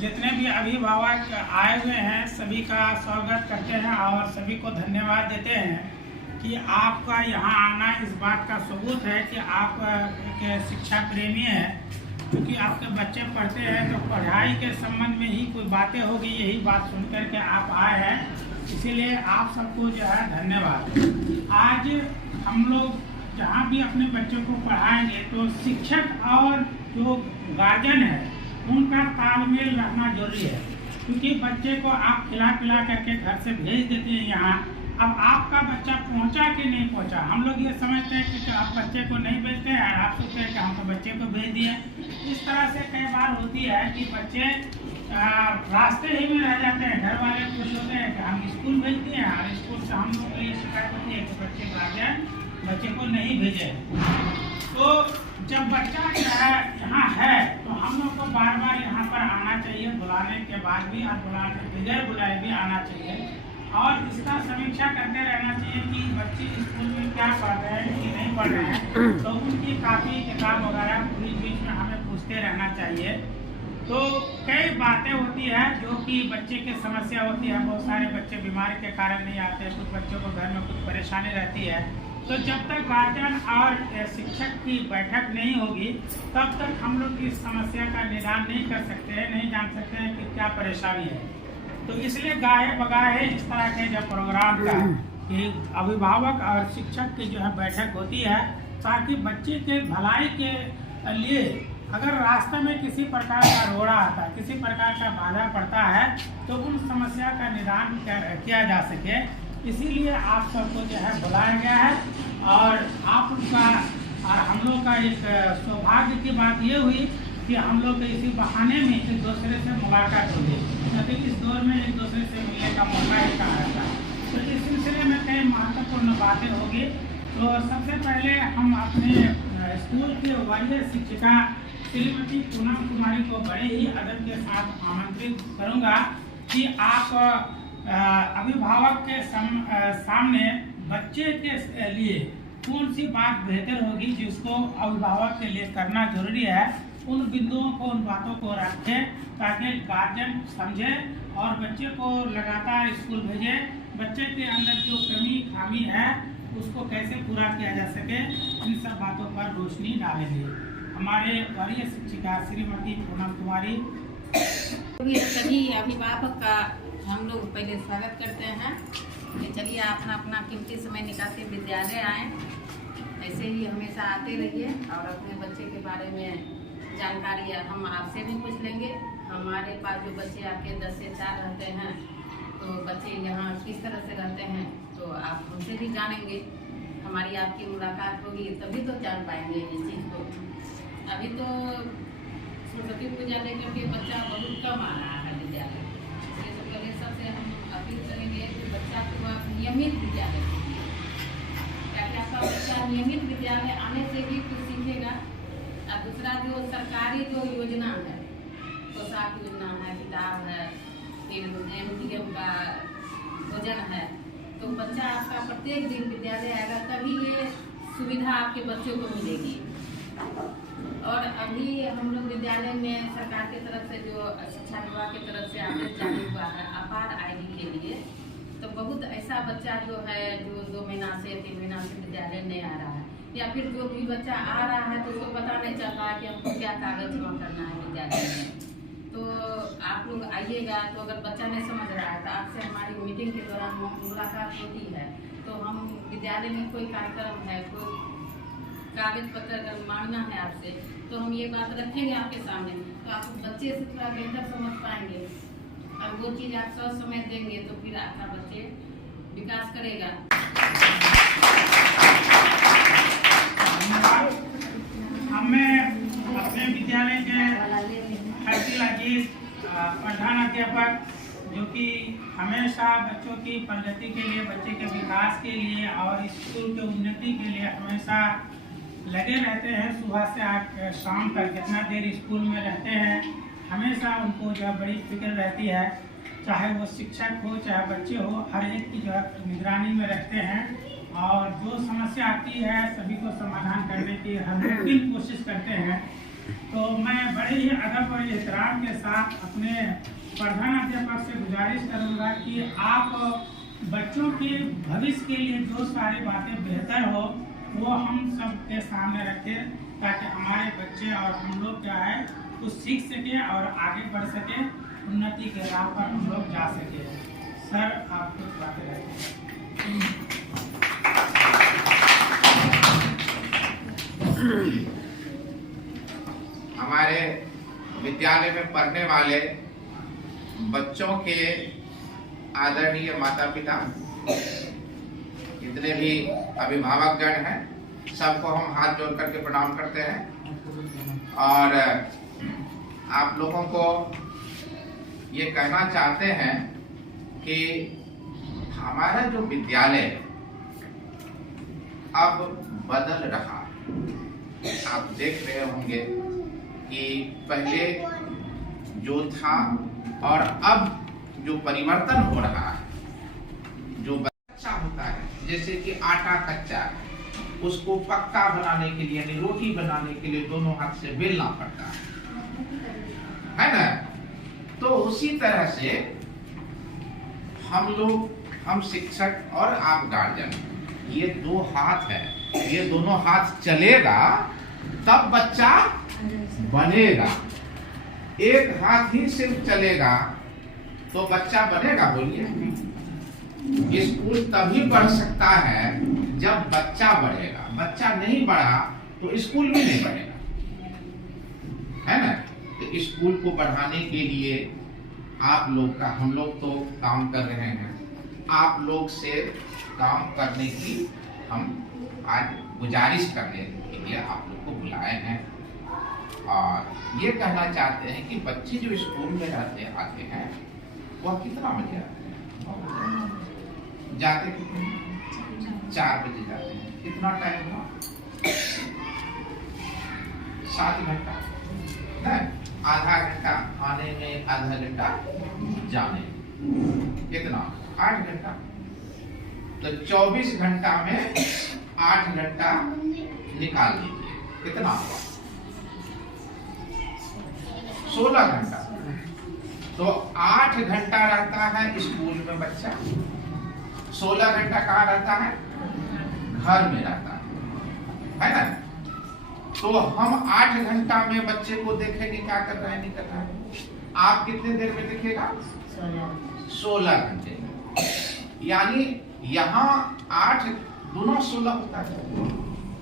जितने भी अभिभावक आए हुए हैं सभी का स्वागत करते हैं और सभी को धन्यवाद देते हैं कि आपका यहाँ आना इस बात का सबूत है कि आप एक शिक्षा प्रेमी हैं। क्योंकि आपके बच्चे पढ़ते हैं तो पढ़ाई के संबंध में ही कोई बातें होगी, यही बात सुनकर के आप आए हैं, इसीलिए आप सबको जो है धन्यवाद। आज हम लोग जहाँ भी अपने बच्चों को पढ़ाएंगे तो शिक्षक और जो गार्जियन है उनका तालमेल रखना जरूरी है। क्योंकि बच्चे को आप खिला पिला करके घर से भेज देते हैं यहाँ, अब आपका बच्चा पहुँचा कि नहीं पहुँचा, हम लोग ये समझते हैं कि आप बच्चे को नहीं भेजते हैं, आप सोचते हैं कि हम तो बच्चे को भेज दिए। इस तरह से कई बार होती है कि बच्चे रास्ते ही में रह जाते हैं। घर वाले खुश होते हैं कि हम स्कूल भेज दिए हैं और स्कूल से हम लोग को ये शिकायत होती है कि बच्चे गार्जियन बच्चे को नहीं भेजे। तो जब बच्चा यहाँ है तो हम लोग को बार बार यहाँ पर आना चाहिए, बुलाने के बाद भी और बुलाने बगैर बुलाए भी आना चाहिए और इसका समीक्षा करते रहना चाहिए कि बच्चे स्कूल में क्या पढ़ रहे हैं कि नहीं पढ़ रहे हैं। तो उनकी कापी किताब वगैरह पूरी बीच में हमें पूछते रहना चाहिए। तो कई बातें होती है जो कि बच्चे की समस्या होती है। बहुत सारे बच्चे बीमारी के कारण नहीं आते, कुछ बच्चों को घर में कुछ परेशानी रहती है। तो जब तक गार्जियन और शिक्षक की बैठक नहीं होगी तब तक हम लोग इस समस्या का निदान नहीं कर सकते हैं, नहीं जान सकते हैं कि क्या परेशानी है। तो इसलिए गाहे बगाहे इस तरह के जब प्रोग्राम का कि अभिभावक और शिक्षक की जो है बैठक होती है ताकि बच्चे के भलाई के लिए अगर रास्ते में किसी प्रकार का रोड़ा आता है, किसी प्रकार का बाधा पड़ता है तो उन समस्या का निदान किया जा सके। इसीलिए आप सबको जो है बुलाया गया है और आप उनका और हम लोग का एक सौभाग्य की बात ये हुई कि हम लोग इसी बहाने में एक दूसरे से मुलाकात हो गई, क्योंकि इस दौर में एक दूसरे से मिलने का मौका ही कहा जाता है। तो इस सिलसिले में कई महत्वपूर्ण बातें होगी। तो सबसे पहले हम अपने स्कूल के वरीय शिक्षिका श्रीमती पूनम कुमारी को बड़े ही अदब के साथ आमंत्रित करूंगा कि आप अभिभावक के सामने बच्चे के लिए कौन सी बात बेहतर होगी जिसको अभिभावक के लिए करना जरूरी है, उन बिंदुओं को, उन बातों को रखें ताकि गार्जियन समझे और बच्चे को लगातार स्कूल भेजे। बच्चे के अंदर जो कमी खामी है उसको कैसे पूरा किया जा सके, इन सब बातों पर रोशनी डालेंगे हमारे वरीय शिक्षिका श्रीमती पूनम कुमारी। सभी अभिभावक का हम लोग पहले स्वागत करते हैं कि चलिए अपना अपना कीमती समय निकाल के विद्यालय आए। ऐसे ही हमेशा आते रहिए और अपने बच्चे के बारे में जानकारी हम आपसे भी पूछ लेंगे। हमारे पास जो बच्चे आपके 10 से 4 रहते हैं तो बच्चे यहाँ किस तरह से रहते हैं तो आप हमसे भी जानेंगे। हमारी आपकी मुलाकात होगी तभी तो जान पाएंगे इस चीज़ को। अभी तो सरस्वती पूजा लेकर के बच्चा बहुत कम आ रहा है विद्यालय, इसलिए तो पहले सबसे हम अपील करेंगे कि बच्चा को आप नियमित विद्यालय कीजिए, ताकि आपका बच्चा नियमित विद्यालय आने से भी कुछ सीखेगा। और दूसरा जो सरकारी जो योजना है, पोशाक योजना है, किताब है, फिर MDM का भोजन है, तो बच्चा आपका प्रत्येक दिन विद्यालय आएगा तभी ये सुविधा आपके बच्चों को मिलेगी। और अभी हम लोग विद्यालय में सरकार की तरफ से जो शिक्षा विभाग की तरफ से आदेश जारी हुआ है अपार ID के लिए, तो बहुत ऐसा बच्चा जो है जो 2 महीना से 3 महीना से विद्यालय नहीं आ रहा है, या फिर जो भी बच्चा आ रहा है तो उसको पता नहीं चल रहा है कि हमको क्या कागज जमा करना है विद्यालय में। तो आप लोग आइएगा, तो अगर बच्चा नहीं समझ रहा है तो आपसे हमारी मीटिंग के दौरान मुलाकात होती है, तो हम विद्यालय में कोई कार्यक्रम है, कोई कागज पत्र अगर मांगना है आपसे तो हम ये बात रखेंगे आपके सामने, तो आप बच्चे से थोड़ा बेहतर समझ पाएंगे और वो चीज़ आप सब समय देंगे तो फिर आपका बच्चे विकास करेगा। हमें अपने विद्यालय के प्रधान अध्यापक जो कि हमेशा बच्चों की प्रगति के लिए, बच्चे के विकास के लिए और स्कूल के उन्नति के लिए हमेशा लगे रहते हैं। सुबह से आज शाम तक जितना देर स्कूल में रहते हैं हमेशा उनको जो है बड़ी फिक्र रहती है, चाहे वो शिक्षक हो चाहे बच्चे हो, हर एक की जो है निगरानी में रहते हैं और जो समस्या आती है सभी को समाधान करने की हर मुमकिन कोशिश करते हैं। तो मैं बड़े ही अदब और एहतराम के साथ अपने प्रधानाध्यापक से गुजारिश करूंगा कि आप बच्चों के भविष्य के लिए जो सारी बातें बेहतर हो वो हम सब के सामने रखें, ताकि हमारे बच्चे और हम लोग क्या है कुछ सीख सके और आगे बढ़ सके, उन्नति के राह पर हम लोग जा सके। सर, आप कुछ बातें रखें। हमारे विद्यालय में पढ़ने वाले बच्चों के आदरणीय माता पिता, जितने भी अभिभावकगण हैं, सबको हम हाथ जोड़ करके प्रणाम करते हैं। और आप लोगों को ये कहना चाहते हैं कि हमारा जो विद्यालय अब बदल रहा, आप देख रहे होंगे कि पहले जो था और अब जो परिवर्तन हो रहा है, जो कच्चा होता है, जैसे कि आटा कच्चा है, उसको पक्का बनाने के लिए, यानी रोटी बनाने के लिए दोनों हाथ से बेलना पड़ता है ना। तो उसी तरह से हम शिक्षक और आप गार्जियन, ये दो हाथ है, ये दोनों हाथ चलेगा तब बच्चा बनेगा। एक हाथ ही सिर्फ चलेगा तो बच्चा बनेगा? बोलिए। स्कूल तभी बढ़ सकता है जब बच्चा बढ़ेगा। बच्चा नहीं बढ़ा तो स्कूल भी नहीं बढ़ेगा, है ना। तो स्कूल को बढ़ाने के लिए आप लोग का, हम लोग तो काम कर रहे हैं, आप लोग से काम करने की हम आज गुजारिश करने के लिए आप लोग को बुलाए हैं। और ये कहना चाहते हैं कि बच्चे जो स्कूल में आते हैं वह कितना बजे आते हैं? जाते कितने? 4 बजे जाते हैं। कितना टाइम हुआ? 7 घंटा है। आधा घंटा आने में, आधा घंटा जाने में, कितना? 8 घंटा। तो 24 घंटा में 8 घंटा निकाल लीजिए, कितना हुआ? 16 घंटा। तो 8 घंटा रहता है स्कूल में बच्चा, 16 घंटा कहाँ रहता है? घर में रहता है ना। तो हम 8 घंटा में बच्चे को देखेंगे क्या कर रहा है, नहीं कर रहा है। आप कितने देर में देखेगा? 16 घंटे। यानी यहाँ 8 दूना 16 होता है।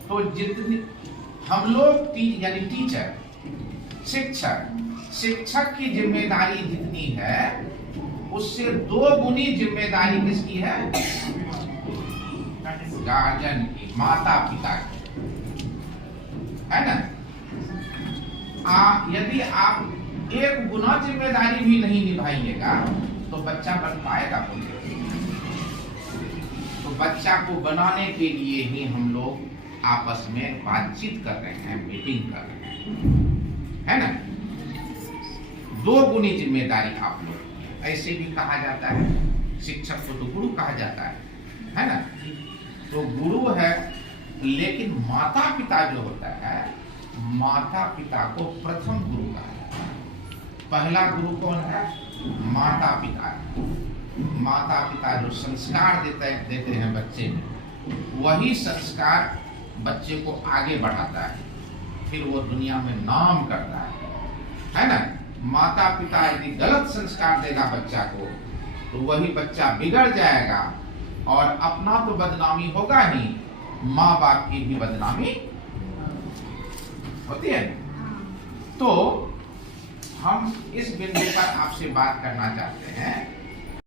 तो जितनी हम लोग यानी टीचर, शिक्षक की जिम्मेदारी जितनी है उससे 2 गुनी जिम्मेदारी किसकी है? गार्जियन की, माता पिता की, है ना। यदि आप 1 गुना जिम्मेदारी भी नहीं निभाइएगा तो बच्चा बन पाएगा? तो बच्चा को बनाने के लिए ही हम लोग आपस में बातचीत कर रहे हैं, मीटिंग कर रहे हैं, है ना। 2 गुनी जिम्मेदारी आप लोग। ऐसे भी कहा जाता है, शिक्षक को तो गुरु कहा जाता है ना। तो गुरु है, लेकिन माता पिता जो होता है, माता पिता को प्रथम गुरु कहा जाता है। पहला गुरु कौन है? माता पिता। माता पिता जो संस्कार देते हैं बच्चे में, वही संस्कार बच्चे को आगे बढ़ाता है, फिर वो दुनिया में नाम करता है ना। माता पिता यदि गलत संस्कार देगा बच्चा को तो वही बच्चा बिगड़ जाएगा, और अपना तो बदनामी होगा ही, माँ बाप की भी बदनामी होती है। तो हम इस बिंदु पर आपसे बात करना चाहते हैं